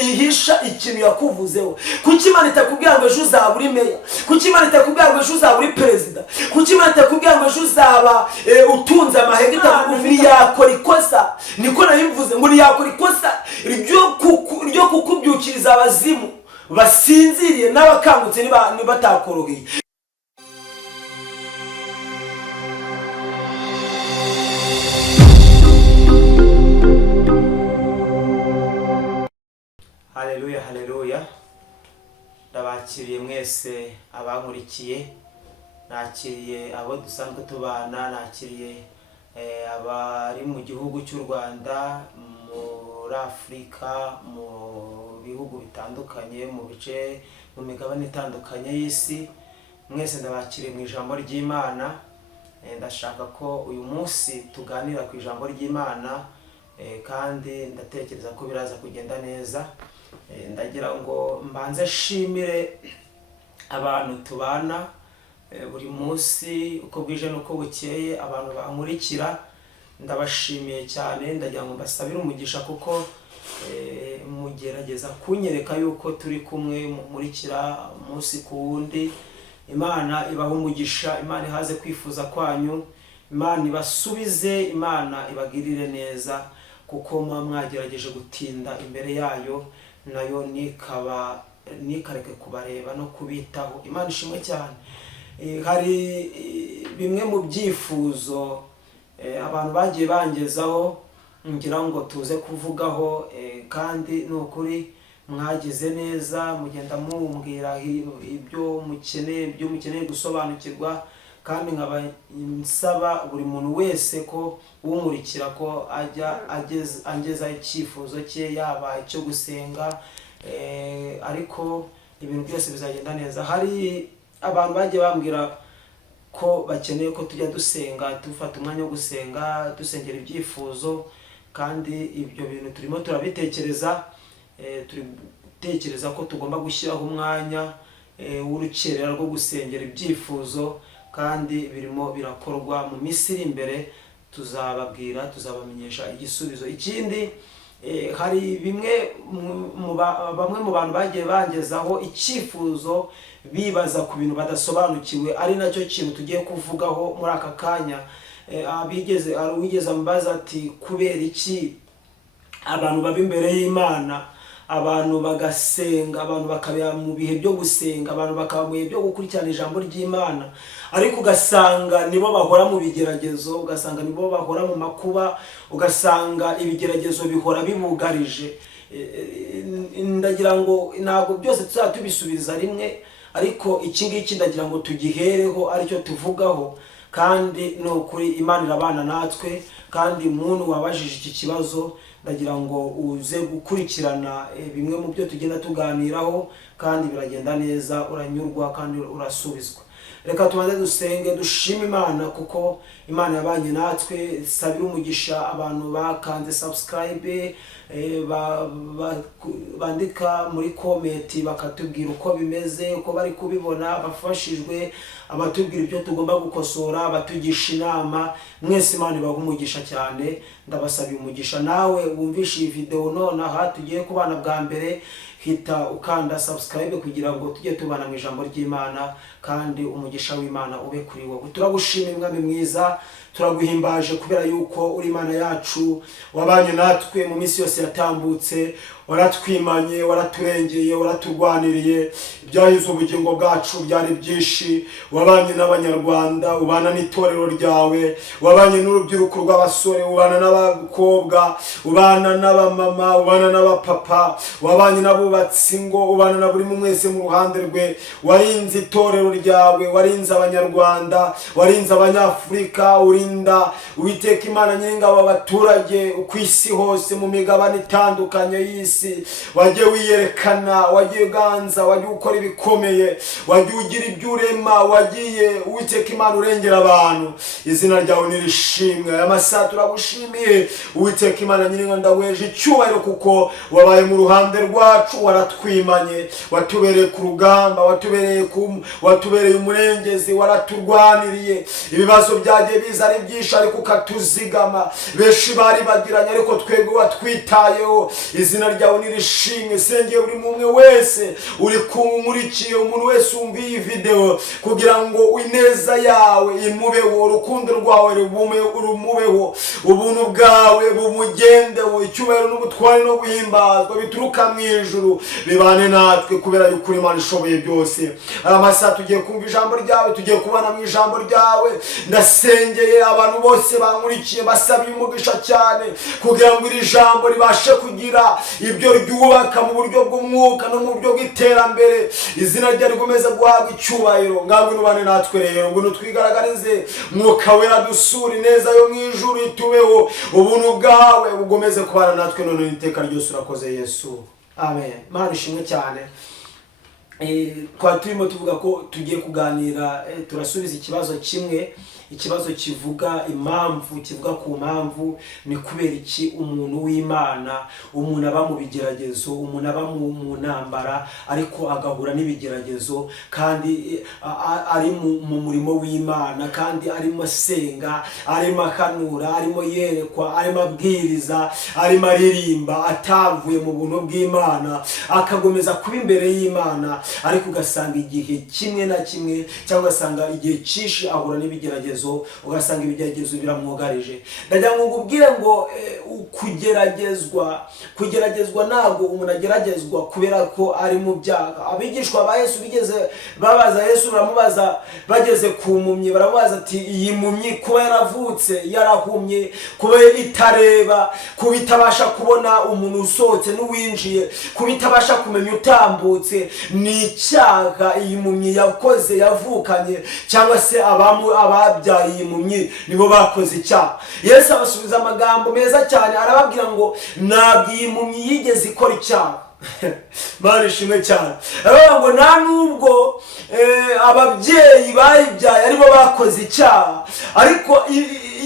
ihisha ikintu yakuvuzeho? Kuki Imana itakubwira ngo ejo uzaba uri meya? Kuki Imana itakubwira ngo ejo uzaba uri perezida? Kuki Imana itakubwira ngo ejo uzaba utunze amahegitari? Ntiyakora ikosa, niko nabimvuze ngo ntiyakora ikosa ryo kukubyukiriza abazimu basinziriye n'abakangutse nibatakoroheye. Haleluya, haleluya. Ndabakiriye mwese abankurikiye, nakiriye abo dusanzwe tubana, nakiriye abari mu gihugu cy'u Rwanda, muri Afrika, mu bihugu bitandukanye, mu bice, mu migabane itandukanye y'isi. Mwese ndabakiriye mu ijambo ry'Imana. Ndashaka ko uyu munsi tuganira ku ijambo ry'Imana, kandi ndatekereza ko biraza kugenda neza. Ndagira ngo mbanze shimire abantu tubana buri munsi uko bwije nuko bukeye, abantu bankurikira ndabashimiye cyane. Ndagira ngo mbasabire umugisha kuko mugerageza kunyereka yuko turi kumwe mumurikira umunsi ku wundi. Imana ibaha umugisha, Imana ihaze kwifuza kwanyu, Imana ibasubize, Imana ibagirire neza kuko mwagerageje gutinda imbere yayo, nayo nikareke kubareba no kubitaho. Imana ishimwe cyane. Hari bimwe mu byifuzo abantu bagiye bangezaho ngira ngo tuze kuvugaho, kandi nukuri mwagize neza, mugenda mumbwira ibyo mukeneye gusobanukirwa, kandi nkaba nsaba buri muntu wese ko umurikira ko angeza icyifuzo cye, yaba icyo gusenga, ariko ibintu byose bizagenda neza. Hari abantu bagiye bambwira ko bakeneye ko tujya dusenga, dufata umwanya wo gusenga, dusengera ibyifuzo, kandi ibyo bintu turimo turabitekereza. Turitekereza ko tugomba gushyiraho umwanya w'urukerera rwo gusengera ibyifuzo, kandi birimo birakorwa. Mu minsi iri imbere tuzababwira, tuzabamenyesha igisubizo. Ikindi, hari bamwe mu bantu bagiye bangezaho icyifuzo bibaza ku bintu badasobanukiwe, ari nacyo kintu tugiye kuvugaho muri aka kanya. Uwigeze ambaza ati kubera iki abantu baba imbere y'Imana, abantu bagasenga, abantu bakaba mu bihe byo gusenga, abantu bakaba mu bihe byo gukurikirana ijambo ry'Imana, ariko ugasanga nibo bahora mu bigeragezo, ugasanga nibo bahora mu makuba, ugasanga ibigeragezo bihora bibugarije. Ndagira ngo ntabwo byose tuzaba tubisubiza rimwe, ariko iki ngiki ndagira ngo tugihereho aricyo tuvugaho, kandi no kuri Imana irabana natwe. Kandi umuntu wabajije iki kibazo, ndagira ngo uze gukurikirana bimwe mu byo tugenda tuganiraho, kandi biragenda neza, uranyurwa kandi urasubizwa. Reka tubanze dusenge, dushime Imana kuko Imana yabanye natwe. Sabira umugisha abantu bakanze subscribe, bandika muri comment bakatubwira uko bimeze, uko bari kubibona, bafashijwe, abatubwira ibyo tugomba gukosora, batugisha inama. Mwese Imana ibaha umugisha cyane. Ndabasabiye umugisha. Nawe wumvishe iyi video nonaha tugiye kubana bwa mbere, hita ukanda subscribe kugira ngo tujye tubana mu ijambo ry'Imana, kandi umugisha w'Imana ube kuri wowe. Turagushimira Mwami mwiza, turaguhimbaje kubera yuko uri Imana yacu, wabanye natwe mu minsi yose yatambutse, waratwimanye, waraturengeye, waraturwaniriye. Ibyahize ubugingo bwacu byari byinshi. Wabanye n'abanyarwanda, ubana n'itorero ryawe, wabanye n'urubyiruko rw'abasore, ubana n'abakobwa, ubana n'abamama, ubana n'abapapa, wabanye n'abubatsi ngo, ubana na buri mwese mu ruhande rwe. Warinze itorero ryawe, warinze abanyarwanda, warinze abanyafurika, urinda Uwiteka Imana nyir'ingabo abaturage ku isi hose mu migabane itandukanye y'isi. Wagiye wiyerekana, wagiye uganza, wagiye ukora ibikomeye, wagiye ugira ibyurema, wagiye Uwiteka Imana urengera abantu. Izina ryawe nirishimwe. Aya masaha turagushimiye Uwiteka Imana nyir'ingabo, ndaweje icyubahiro kuko wabaye mu ruhande rwacu, waratwimanye, watubereye ku rugamba, watubereye umurengezi, waraturwaniriye. Ibibazo byagiye biza ari byari byinshi ariko ukatuzigama. Benshi bari bagiranye ariko twebwe watwitayeho. Izina ryawe nirishimwe. Sengeye buri umwe wese uri kumurikiye, umuntu wese umva iyi video, kugira ngo ineza yawe imubeho, urukundo rwawe rumubeho, ubuntu bwawe bumugendeho, icyubahiro n'ubutware no guhimbazwa bituruka mu ijuru bibane natwe, kubera yuko Imana ishoboye byose. Amasaha tugiye kumva ijambo ryawe, tugiye kubana mu ijambo ryawe. Ndasengeye abantu bose bankurikiye, basabiye umugisha cyane, kugira ngo iri jambo ribashe kugira ibyo ryubaka mu buryo bw'umwuka no mu buryo bw'iterambere. Izina ryawe rikomeze guhabwa icyubahiro. Ngabwe nubane natwe rero, ngo nutwigaragarize, Mwuka wera dusura, ineza yo mu ijuru itubeho, ubuntu bwawe bugomeze kubana natwe none n'iteka ryose. Urakoze Yesu, amen. Imana ishimwe cyane. Kwa turimo tuvuga ko tugiye kuganira, turasubiza ikibazo kimwe, ikibazo kivuga impamvu, kivuga ku mpamvu ni kubera iki umuntu w'Imana, umuntu aba mu bigeragezo, umuntu aba mu ntambara ariko agahura n'ibigeragezo, kandi ari mu murimo w'Imana, kandi arimo asenga, arimo akanura, arimo yerekwa, arimo abwiriza, arimo aririmba, atavuye mu buntu bw'Imana, akagomeza kuba imbere y'Imana, ariko ugasanga igihe kimwe na kimwe cyangwa ugasanga igihe cyinshi ahura n'ibigeragezo, ugasanga ibigeragezo biramwugarije. Ndagira ngo ngubwire ngo kugeragezwa ntabwo umuntu ageragezwa kubera ko ari mu byaha. Abigishwa ba Yesu bigeze babaza Yesu, baramubaza bageze ku mpumyi, baramubaza ati iyi mpumyi kuba yaravutse yarahumye, kuba itareba, kuba itabasha kubona umuntu usohotse n'uwinjiye, kuba itabasha kumenya utambutse, ni icyaha iyi mpumyi yakoze yavukanye, cyangwa se ababyaye iyi mpumyi nibo bakoze icyaha? Yesu abasubiza amagambo meza cyane, arababwira ngo ntabwo iyi mpumyi yigeze ikora icyaha. Imana ishimwe cyane. Aravuga ngo nta nubwo ababyeyi bayibyaye aribo bakoze icyaha, ariko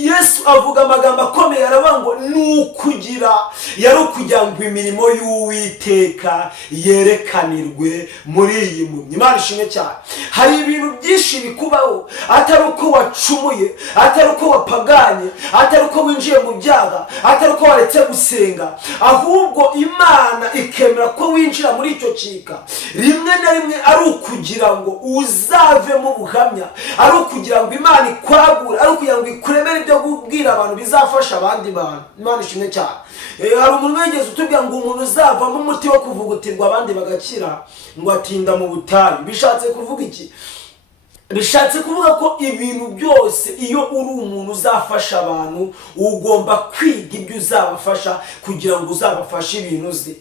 Yesu avuga amagambo akomeye, aravuga ngo nukugira, yari ukugira ngo imirimo y'Uwiteka yerekanirwe muri iyi mpumyi. Imana ishimwe cyane. Hari ibintu byinshi bikubaho, atari uko wacumuye, atari uko wapaganye, atari uko winjiye mu byaha, atari uko waretse gusenga, ahubwo Imana ikemera ko winjira muri icyo kika rimwe na rimwe, ari ukugira ngo uzavemo ubuhamya, ari ukugira ngo Imana ikwagure, ari ukugira ngo ikuremere ibyo kubwira abantu bizafasha abandi bantu. Imana ishimwe cyane. Hari umuntu wigeze utubwira ngo umuntu uzavamo umuti wo kuvugutirwa abandi bagakira, ngo atinda mu butayu. Bishatse kuvuga iki? Bishatse kuvuga ko ibintu byose, iyo uri umuntu uzafasha abantu, ugomba kwiga ibyo uzabafasha kugira ngo uzabafashe ibintu uzi.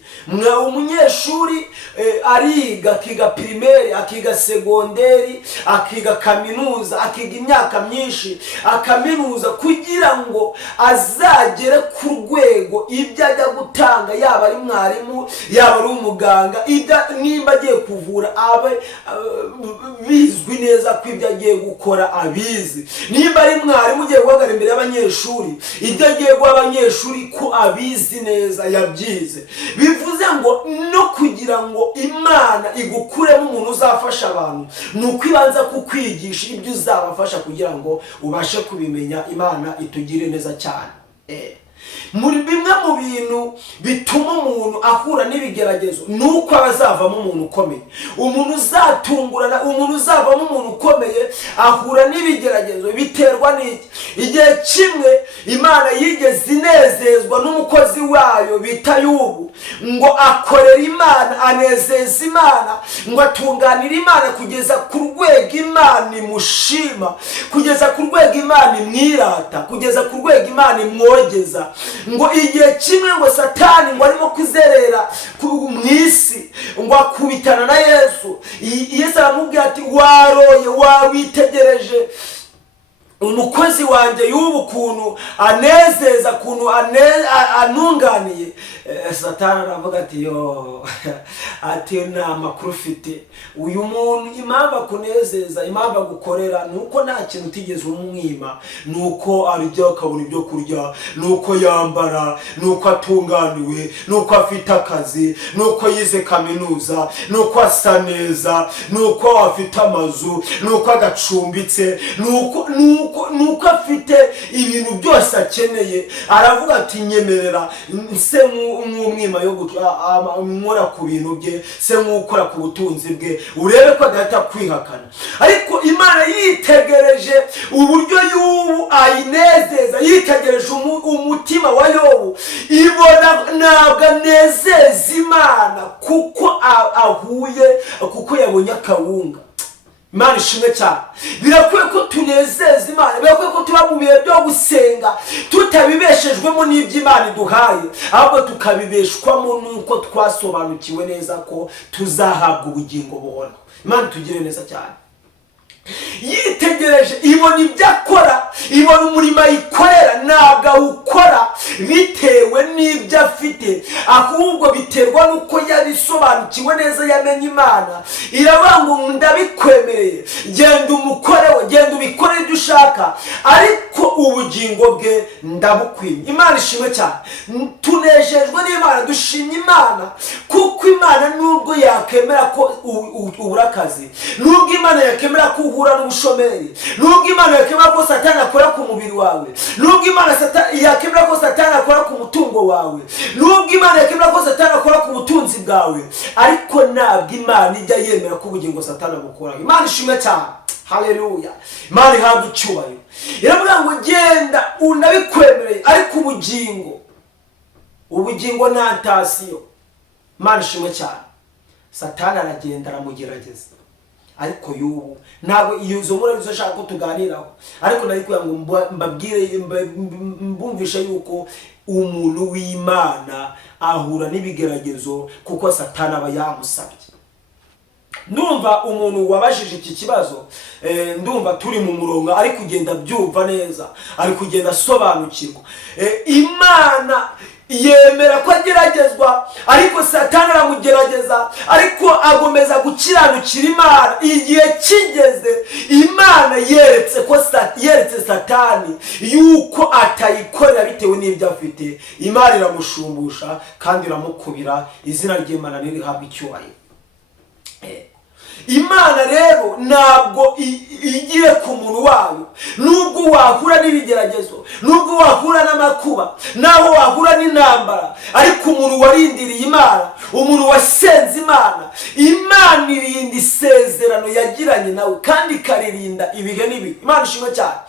Umunyeshuri ariga, akiga primaire, akiga segonderi, akiga kaminuza, akiga imyaka myinshi, akaminuza, kugira ngo azagere ku rwego ibyo ajya gutanga, yaba ari mwarimu, yaba ari umuganga, nimba agiye kuvura abe bizwi neza ko ibyo agiye gukora abizi. Nimba ari mwarimu ugiye guhagarara imbere y'abanyeshuri, ibyo agiye guha abanyeshuri ko abizi neza, yabyize. Bivuze ngo no kugira ngo Imana igukuremo umuntu uzafasha abantu, ni uko ibanza kukwigisha ibyo uzabafasha kugira ngo ubashe kubimenya. Imana itugire neza cyane. Muri bimwe mu bintu bituma umuntu ahura n'ibigeragezo, nuko abazavamo umuntu ukomeye. Umuntu uzatungurana, umuntu uzavamo umuntu ukomeye ahura n'ibigeragezo biterwa n'iki? Igihe kimwe Imana yigeze inezezwa n'umukozi wayo bita Yobu, ngo akorera Imana, anezeza Imana, ngo atunganira Imana kugeza ku rwego Imana imushima, kugeza ku rwego Imana imwirata, kugeza ku rwego Imana imwogeza. Ngo igihe kimwe ngo Satani ngo arimo kuzerera mu isi, ngo akubitana na Yesu. Yesu aramubwira ati waroye, wawitegereje umukozi wanjye Yobu kuntu anezeza, kuntu anunganiye. Satani aravuga ati ati nta makuru ufite, uyu muntu impamvu akunezeza, impamvu agukorera, nuko nta kintu utigeze umwima, nuko arya akabona ibyo kurya, nuko yambara, nuko atunganiwe, nuko afite akazi, nuko yize kaminuza, nuko asa neza, nuko afite amazu, nuko agacumbitse, nuko nuko afite ibintu byose akeneye. Aravuga ati nyemerera se nk'umwima yo nkora ku bintu bye, se nk'ukora ku butunzi bwe, urebe ko adahita kwihakana. Ariko Imana yitegereje uburyo Yobu ayinezeza, yitegereje umutima wa Yobu, ibona ntabwo anezeza Imana kuko ahuye, kuko yabonye akawunga. Imana ishimwe cyane. Birakwiye ko tunezeza Imana, birakwiye ko tuba mu bihe byo gusenga tutabibeshejwemo n'iby'Imana iduhaye, ahubwo tukabibeshwamo nuko twasobanukiwe neza ko tuzahabwa ubugingo buhoraho. Imana tugire neza cyane. Yitegereje ibona ibyo akora, ibona umurimo ayikorera, ntabwo awukora bitewe n'ibyo afite, ahubwo biterwa n'uko yabisobanukiwe neza, yamenye Imana. Iravuga ngo ndabikwemereye, genda umukorewe, genda ubikore ibyo ushaka, ariko ubugingo bwe ndabukwimye. Imana ishimwe cyane. Tunejejwe n'Imana, dushimye Imana kuko Imana nubwo yakemera ko ubura akazi, nubwo Imana yakemera ko uhura n'ubushomeri, nubwo Imana yakemera ko Satani akora ku mubiri wawe, nubwo Imana yakemera ko Satani akora ku mutungo wawe, nubwo Imana yakemera ko Satani akora ku butunzi bwawe, ariko ntabwo Imana ijya yemera ko ubugingo Satani abukora. Imana ishimwe cyane. Haleluya. Imana ihabwa icyubahiro. Iravuga ngo genda unabikwemereye, ariko ubugingo nta ntasiyo. Imana ishimwe cyane. Satani aragenda aramugerageza, ariko Yobu ntabwo iyo muri zo shaka ko tuganiraho, ariko nari kugira ngo mbabwire, mbumvisha yuko umuntu w'Imana ahura n'ibigeragezo kuko Satani aba yamusabye. Ndumva umuntu wabajije iki kibazo, ndumva turi mu murongo ari kugenda byumva neza, ari kugenda asobanukirwa. Imana yemera ko ageragezwa, ariko Satani aramugerageza, ariko agomeza gukiranukira Imana. Igihe kigeze Imana yeretse Satani yuko atayikorera bitewe n'ibyo afite, Imana iramushumbusha kandi iramukubira. Izina ry'Imana nirihabwa icyubahiro. Imana rero ntabwo igiye ku muntu wayo, nubwo wahura n'ibigeragezo, nubwo wahura n'amakuba, naho wahura n'intambara, ariko umuntu warindiriye Imana, umuntu wasenze Imana, Imana irinda isezerano yagiranye nawe kandi ikaririnda ibihe n'ibihe. Imana ishimwe cyane.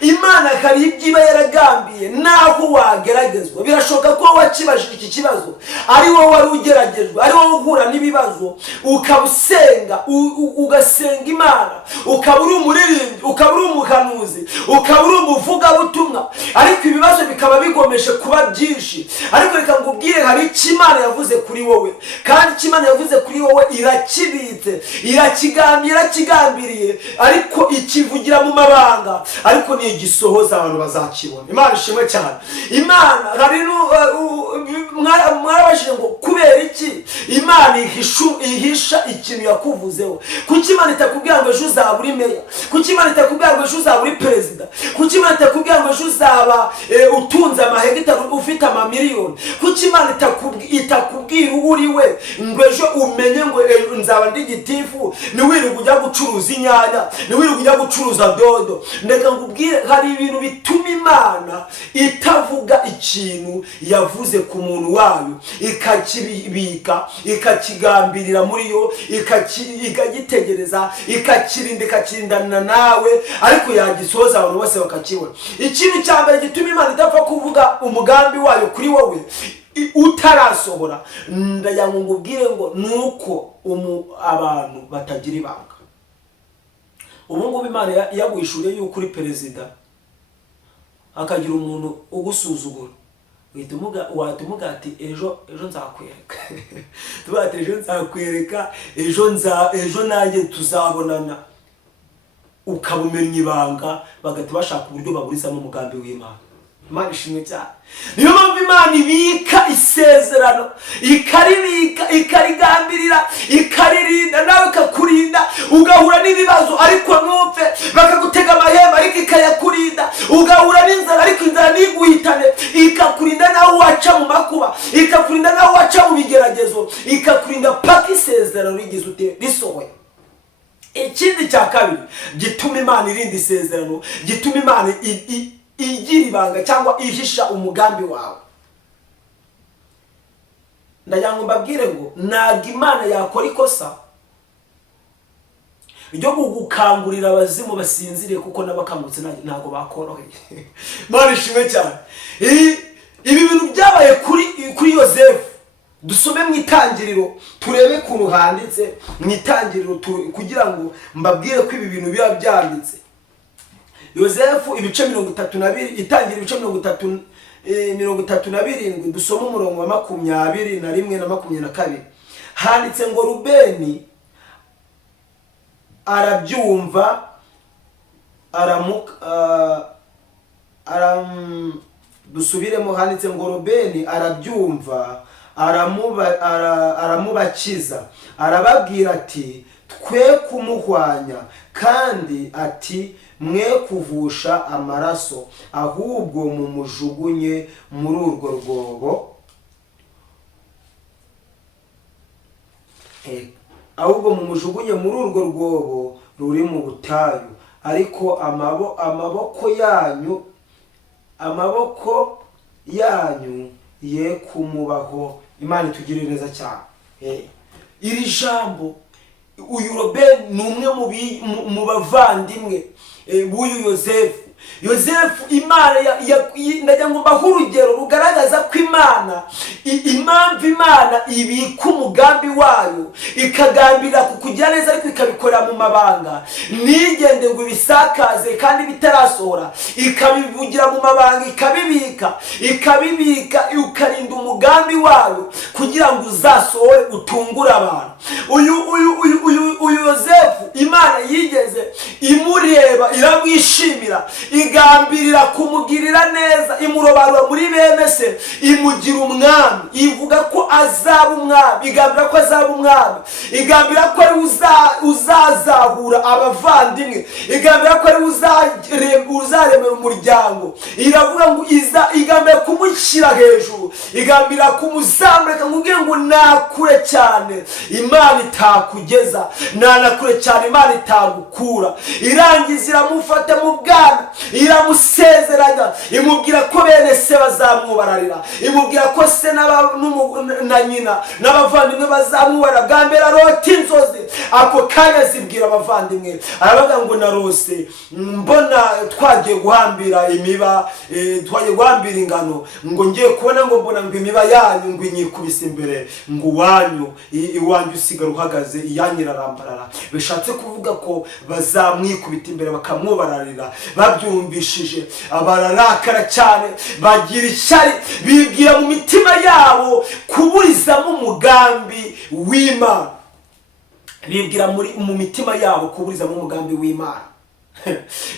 Imana hari ibyo iba yaragambiye, naho wageragezwa. Birashoboka ko wakibajije iki kibazo ari wowe wari ugeragejwe, ari wowe uhura n'ibibazo, ukabusenga, ugasenga Imana, ukaba uri umuririmbyi, ukaba uri umuhanuzi, ukaba uri umuvugabutumwa, ariko ibibazo bikaba bigomeje kuba byinshi. Ariko reka ngubwire, hari icyo Imana yavuze kuri wowe, kandi icyo Imana yavuze kuri wowe irakibitse, irakigambiriye, ariko ikivugira mu mabanga, ariko ni igisohoza abantu bazakibona. Imana ishimwe cyane. Imana hari mwabajije ngo kubera iki Imana ihisha ikintu yakuvuzeho? Kuki Imana itakubwira ngo ejo uzaba uri meya? Kuki Imana itakubwira ngo ejo uzaba uri perezida? Kuki Imana itakubwira ngo ejo uzaba utunze amahegitari ufite amamiliyoni? Kuki Imana itakubwira uwo uri we ngo ejo umenye ngo nzaba ndi gitifu, niwirirwa ujya gucuruza inyanya, niwirirwa ujya gucuruza dodo? Ndeka ngubwire, hari ibintu bituma Imana itavuga ikintu yavuze ku muntu wayo, ikakibika, ikakigambirira muri yo, ikagitegereza, ikakirinda, ikakirindana nawe, ariko yagisoza abantu bose bakakibona. Ikintu cya mbere gituma Imana idapfa kuvuga umugambi wayo kuri wowe utarasohora, ndayango ngubwire ngo nuko abantu batagira ibanga. Ubu ngubu Imana yagwishuriye yuko uri perezida, akagira umuntu ugusuzugura, watumuga ati ejo nzakwereka. Tubate ejo nzakwereka, ejo nanjye tuzabonana, ukabumenya ibanga, bagati bashaka uburyo baburizamo umugambi w'Imana. Imana ishimwe cyane. Niyo mpamvu Imana ibika isezerano, ikaribika, ikarigambirira, ikaririnda, nawe ikakurinda, ugahura n'ibibazo ariko ntupfe, bakagutega amahema ariko ikayakurinda, ugahura n'inzara ariko inzara ntiguhitane, ikakurinda nawe waca mu makuba, ikakurinda nawe waca mu bigeragezo, ikakurinda paka isezerano rigize ute risohoye. ikindi cya kabiri gituma Imana irinda isezerano, gituma Imana igira ibanga cyangwa ihisha umugambi wawe. Ndagira ngo mbabwire ngo ntabwo Imana yakora ikosa ryo gukangurira abazimu basinziriye, kuko n'abakangutse ntabwo bakoroheye. Imana ishimwe cyane. Ibi bintu byabaye kuri Yosefu. Dusome mu Itangiriro turebe ku handitse mu Itangiriro kugira ngo mbabwire ko ibi bintu biba byanditse. Yosefu ibice 32, Itangiriro ibice 37, dusoma umurongo wa 21 na 22. Handitse ngo Rubeni arabyumva dusubiremo. Handitse ngo Rubeni arabyumva aramubakiza, arababwira ati twe kumuhwanya, kandi ati mwe kuvusha amaraso, ahubwo mumujugunye muri urwo rwobo, ahubwo mumujugunye muri urwo rwobo ruri mu butayu, ariko amaboko yanyu ye kumubaho. Imana itugirire neza cyane. Iri jambo, uyu Rubeni ni umwe mu bavandimwe b'uyu Yosefu. Imana ndagira ngo mbahe urugero rugaragaza ko impamvu Imana ibika umugambi wayo, ikagambira kukugira neza ariko ikabikorera mu mabanga, ntigende ngo ibisakaze kandi bitarasohora, ikabivugira mu mabanga, ikabibika ukarinda umugambi wayo kugira ngo uzasohore utungure abantu. Uyu Yosefu Imana yigeze imureba, iramwishimira, igambirira kumugirira neza, imurobanura muri bene se, imugira umwami, ivuga ko azaba umwami, igambira ko azaba umwami, igambira ko ari uzazahura abavandimwe, igambira ko ari uzaremera umuryango. Iravuga ngo igambira kumushyira hejuru, igambira kumuzamura, ikamubwira ngo nakure cyane Imana itakugeza, nanakure cyane Imana itagukura. Irangiza iramufata mu bwana, iramusezeranya, imubwira ko bene se bazamwubararira, imubwira ko se na nyina n'abavandimwe bazamwubarira. Bwa mbere arota inzozi, ako kanya zibwira abavandimwe, aravuga ngo narose mbona twagiye guhambira ingano, ngo ngiye kubona ngo mbona ngo imiba yanyu ngo inyikubise imbere, ngo iwanyu usigara uhagaze, iyanyu irarambarara. Bishatse kuvuga ko bazamwikubita imbere bakamwubararira. Babyumvishije bararakara cyane, bagira ishyari, bibwira mu mitima yabo kuburizamo umugambi w'Imana. Bibwira mu mitima yabo kuburizamo umugambi w'Imana.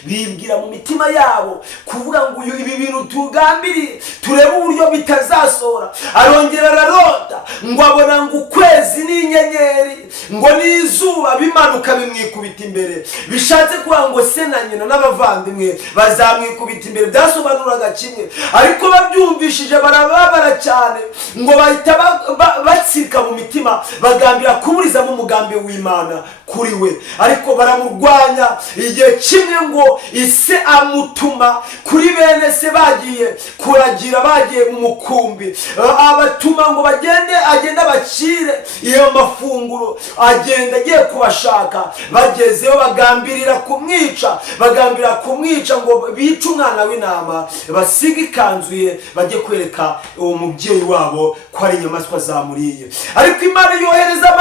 Bibwira mu mitima yabo kuvuga ngo ibi bintu tugambiriye turebe uburyo bitazasohora. Arongera ararota ngo abona ngo ukwezi n'inyenyeri ngo n'izuba bimanuka bimwikubita imbere. Bishatse kuvuga ngo se na nyina n'abavandimwe bazamwikubita imbere. Byasobanuraga kimwe, ariko babyumvishije barababara cyane, ngo bahita batsika mu mitima, bagambira kuburizamo umugambi w'Imana kuri we. Ariko baramurwanya. Igihe kimwe ngo ise amutuma kuri bene se bagiye kuragira, bagiye mu mukumbi, abatuma ngo agende abakire iyo mafunguro, agenda agiye kubashaka. Bagezeho bagambirira kumwica ngo bice umwana w'intama, basiga ikanzu ye, bajye kwereka uwo mubyeyi wabo ko ari inyamaswa zamuriye. Ariko Imana yohereza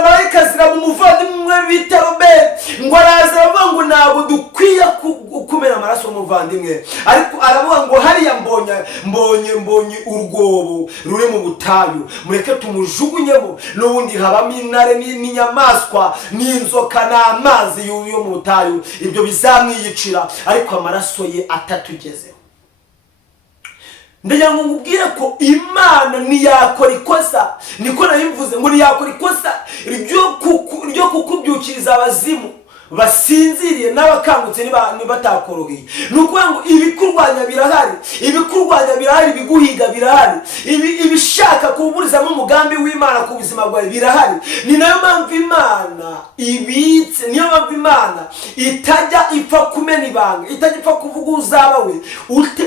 marayika zira mu muvandimwe bita Rubeni, ngo araza aravuga ngo ntabwo dukwiye kumena amaraso y'umuvandimwe. Ariko aravuga ngo hariya mbonye urwobo ruri mu butayu, mureke tumujugunyemo, n'ubundi habamo intare n'inyamaswa n'inzoka n'amazi yo mu butayu, ibyo bizamwiyicira, ariko amaraso ye atatugezeho. Ndagira ngo ngubwire ko Imana ntiyakora ikosa, niko nabivuze ngo ntiyakora ikosa ryo kukubyukiriza abazimu basinziriye n'abakangutse nibatakoroheye. Nukuvuga ngo ibikurwanya birahari, ibiguhiga birahari, ibishaka kuburizamo umugambi w'Imana ku buzima bwawe birahari. Ni nayo mpamvu Imana ibitse, niyo mpamvu Imana itajya ipfa kumena ibanga, itajya ipfa kuvuga uzaba we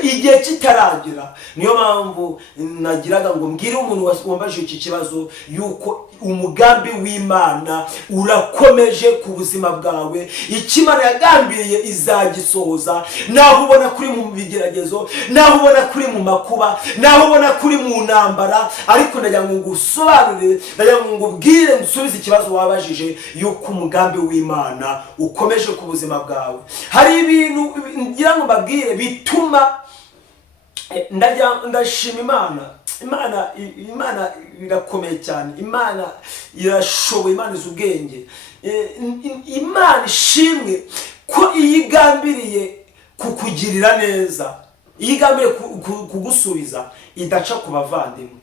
igihe kitaragera. Niyo mpamvu nagiraga ngo mbwire umuntu wambajije iki kibazo yuko umugambi w'Imana urakomeje ku buzima bwawe. Ikimana yagambiriye izagisohoza. Naho ubona kuri mu bigeragezo, naho ubona kuri mu makuba, naho ubona kuri mu ntambara, ariko ndagira ngo ngusobanurire, ndagira ngo ngubwire, ngusubize ikibazo wabajije yuko umugambi w'Imana ukomeje ku buzima bwawe. Hari ibintu ngira ngo mbabwire bituma ndashima Imana irakomeye cyane. Imana irashoboye, Imana izi ubwenge. Imana ishimwe ko iyigambiriye kukugirira neza, iyigambiriye kugusubiza idaca ku bavandimwe.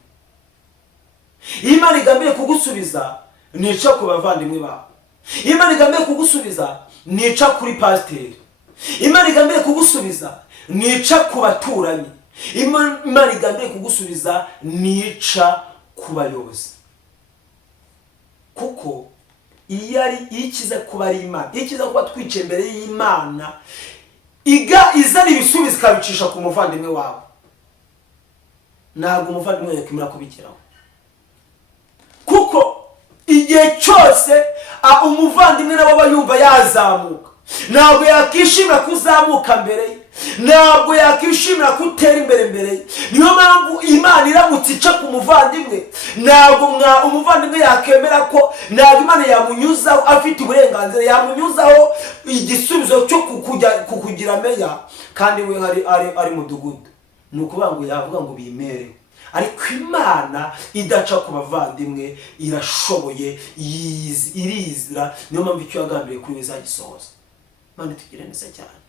Imana igambiriye kugusubiza nica ku bavandimwe bawe. Imana igambiriye kugusubiza nica kuri pasiteri. Imana igambiriye kugusubiza nica ku baturanyi. Imana igambiriye kugusubiza nica ku bayobozi. Kuko ikiza kuba ari Imana, ikiza kuba twicaye imbere y'Imana, izana ibisubizo ikabicisha ku muvandimwe wawe, ntabwo umuvandimwe yakemera kubigeraho. Kuko igihe cyose umuvandimwe nabo aba yumva yazamuka, ntabwo yakishimira kuzamuka mbere ye, ntabwo yakishimira kutera imbere mbere ye. Niyo mpamvu Imana iramutse ica ku muvandimwe, ntabwo umuvandimwe yakemera ko, ntabwo Imana yamunyuzaho afite uburenganzira, yamunyuzaho igisubizo cyo kukugira meya kandi we ari mudugudu. Ni ukuvuga ngo yavuga ngo bimerewe. Ariko Imana idaca ku bavandimwe irashoboye, irizira. Niyo mpamvu icyo yagambiriye kuri we izagisohoza. Imana itugire neza cyane.